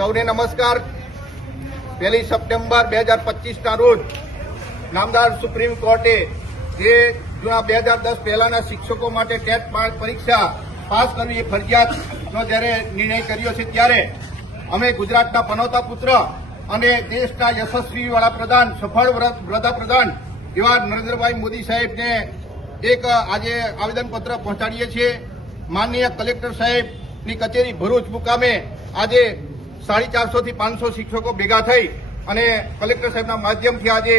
સૌને નમસ્કાર। 1 સપ્ટેમ્બર 2025ના રોજ નામદાર સુપ્રીમ કોર્ટે જે જૂના 2010 પહેલાના શિક્ષકો માટે ટેટ પરીક્ષા પાસ કરવી એ ફરજિયાતનો જ્યારે નિર્ણય કર્યો છે, ત્યારે અમે ગુજરાતના પનોતા પુત્ર અને દેશના યશસ્વી વડાપ્રધાન, સફળ વડાપ્રધાન એવા નરેન્દ્રભાઈ મોદી સાહેબને એક આજે આવેદનપત્ર પહોંચાડીએ છીએ। માનનીય કલેક્ટર સાહેબની કચેરી ભરૂચ મુકામે આજે 450 થી 500 શિક્ષકો ભેગા થઈ અને કલેક્ટર સાહેબના માધ્યમથી આજે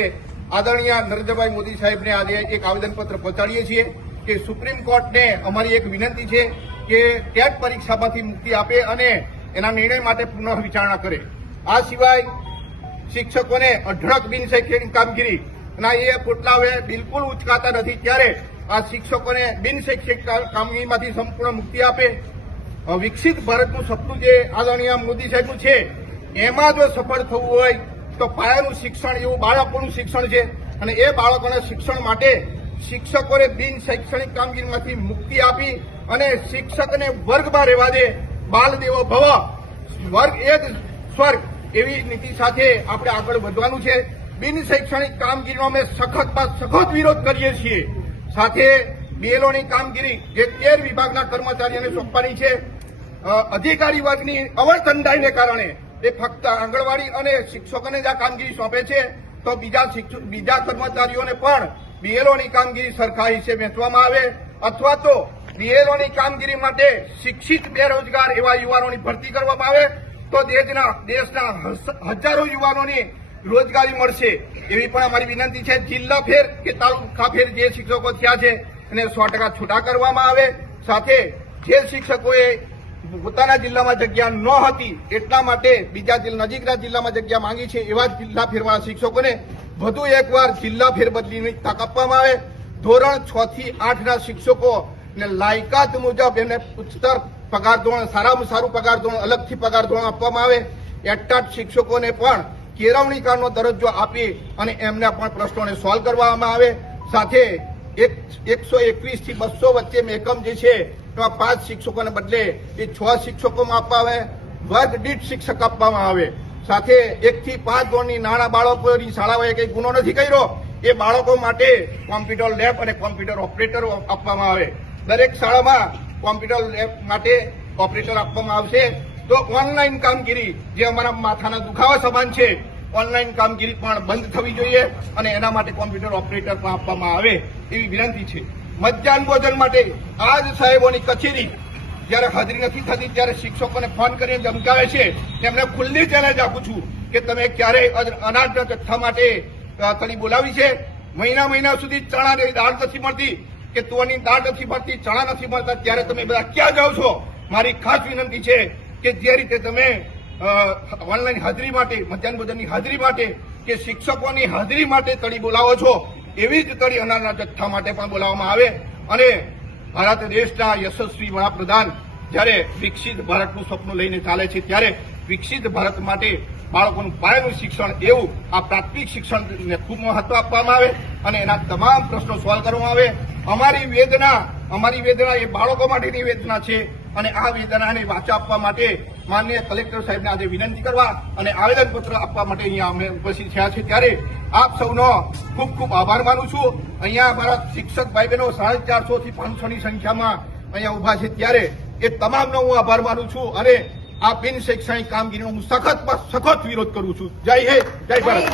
આદરણીય નરેન્દ્રભાઈ મોદી સાહેબને આજે એક આવેદનપત્ર પહોંચાડીએ છીએ કે સુપ્રીમ કોર્ટને અમારી એક વિનંતી છે કે ટેટ પરીક્ષામાંથી મુક્તિ આપે અને એના નિર્ણય માટે પુનઃ વિચારણા કરે। આ સિવાય શિક્ષકોને અઢળક બિન શૈક્ષણિક કામગીરી ના એ પોટલા હવે બિલકુલ ઉચકાતા નથી, ત્યારે આ શિક્ષકોને બિન શૈક્ષણિક કામગીરીમાંથી સંપૂર્ણ મુક્તિ આપે। વિકસિત ભારતનું સપનું જે આદરણીય મોદી સાહેબનું છે, એમાં જો સફળ થવું હોય તો પાયાનું શિક્ષણ એવું બાળકોનું શિક્ષણ છે અને એ બાળકોના શિક્ષણ માટે શિક્ષકોને બિન શૈક્ષણિક કામગીરીમાંથી મુક્તિ આપી અને શિક્ષકને વર્ગમાં રહેવા દે। બાલ દેવો ભવ, વર્ગ એ જ સ્વર્ગ એવી નીતિ સાથે આપણે આગળ વધવાનું છે। બિન શૈક્ષણિક કામગીરીનો અમે સખત વિરોધ કરીએ છીએ। સાથે બીએલઓની કામગીરી જે 13 વિભાગના કર્મચારીઓને સોંપવાની છે, અધિકારી વર્ગની અવરચંડાઈને કારણે એ ફક્ત આંગણવાડી અને શિક્ષકોને જ આ કામગીરી સોંપે છે, તો બીજા કર્મચારીઓને પણ બીએલઓની કામગીરી સરખા હિસ્સે વહેંચવામાં આવે, અથવા તો બીએલઓની કામગીરી માટે શિક્ષિત બેરોજગાર એવા યુવાનોની ભરતી કરવામાં આવે તો દેશના હજારો યુવાનોની રોજગારી મળશે। એવી પણ અમારી વિનંતી છે। જિલ્લા ફેર કે તાલુકા ફેર જે શિક્ષકો થયા છે એને 100% છૂટા કરવામાં આવે। સાથે જે શિક્ષકોએ પોતાના જિલ્લામાં જગ્યા ન હતી એટલા માટે બીજા નજીકના જિલ્લામાં જગ્યા માંગી છે, એવા જિલ્લા ફેરવાળા શિક્ષકોને વધુ એકવાર જિલ્લા ફેરબદલીની તક આપવામાં આવે। ધોરણ 6 થી 8ના શિક્ષકોને લાયકાત મુજબ એને ઉચ્ચતર પગાર ધોરણ, સારામાં સારું પગાર ધોરણ, અલગથી પગાર ધોરણ આપવામાં આવે। એટાટ શિક્ષકોને પણ કેળવણીકારનો દરજ્જો આપી અને એમના પણ પ્રશ્નોને સોલ્વ કરવામાં આવે। સાથે 121 થી 200 વચ્ચે એકમ જે છે એમાં 5 શિક્ષકોને બદલે એ 6 શિક્ષકોમાં આપવામાં આવે, વર્ગ દીઠ શિક્ષક આપવામાં આવે। સાથે 1 થી 5 ધોરણની નાના બાળકોની શાળાઓએ કંઈ ગુનો નથી કર્યો એ બાળકો માટે કોમ્પ્યુટર લેબ અને કોમ્પ્યુટર ઓપરેટર આપવામાં આવે। દરેક શાળામાં કોમ્પ્યુટર લેબ માટે ઓપરેટર આપવામાં આવશે। તો ઓનલાઈન કામગીરી જે અમારા માથાના દુખાવા સમાન છે, ઓનલાઈન કામગીરી પણ બંધ થવી જોઈએ અને એના માટે કોમ્પ્યુટર ઓપરેટર પણ આપવામાં આવે એવી વિનંતી છે। મધ્યાહન ભોજન માટે આજ સાહેબોની કચેરી જ્યારે હાજરી નથી થતી ત્યારે શિક્ષકોને ફોન કરીને ધમકાવે છે। એમને ખુલ્લી ચેલેન્જ આપું છું કે તમે ક્યારેય અનાજના જથ્થા માટે તળી બોલાવી છે? મહિના સુધી ચણાની દાળ નથી મળતી કે તુવેરની દાળ નથી મળતી, ચણા નથી મળતા, ત્યારે તમે બધા ક્યાં જાઓ છો? મારી ખાસ વિનંતી છે કે જે રીતે તમે ઓનલાઈન હાજરી માટે, મધ્યાહન ભોજનની હાજરી માટે કે શિક્ષકોની હાજરી માટે તળી બોલાવો છો, એવી જ તળી અનાજના જથ્થા માટે પણ બોલાવવામાં આવે। અને ભારત દેશના યશસ્વી વડાપ્રધાન જ્યારે વિકસિત ભારતનું સપનું લઈને ચાલે છે, ત્યારે વિકસિત ભારત માટે બાળકોનું પાયાનું શિક્ષણ એવું આ પ્રાથમિક શિક્ષણને ખૂબ મહત્વ આપવામાં આવે અને એના તમામ પ્રશ્નો સોલ્વ કરવામાં આવે। અમારી વેદના એ બાળકો માટેની વેદના છે અને આ વેદનાને વાચા આપવા માટે માનનીય કલેક્ટર સાહેબને આજે વિનંતી કરવા અને આવેદનપત્ર આપવા માટે અહીંયા અમે ઉપસ્થિત થયા છે। ત્યારે આપ સૌનો ખૂબ આભાર માનું છું। અહીંયા અમારા શિક્ષક ભાઈ બહેનો 450 થી 500ની સંખ્યામાં અહીંયા ઉભા છે, ત્યારે એ તમામનો હું આભાર માનું છું અને આ બિન શૈક્ષણિક કામગીરીનો હું સખત વિરોધ કરું છું। જય હિન્દ, જય ભારત।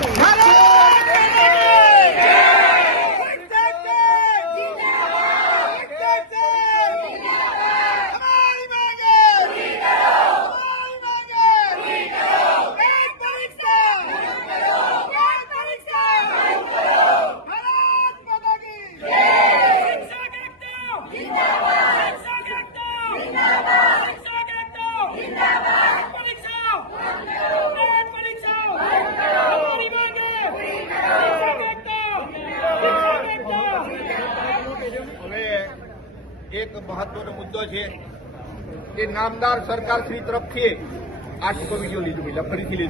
એક મહત્વનો મુદ્દો છે કે નામદાર સરકાર શ્રી તરફથી આ વિડીયો લીધો, ફરીથી લીધું।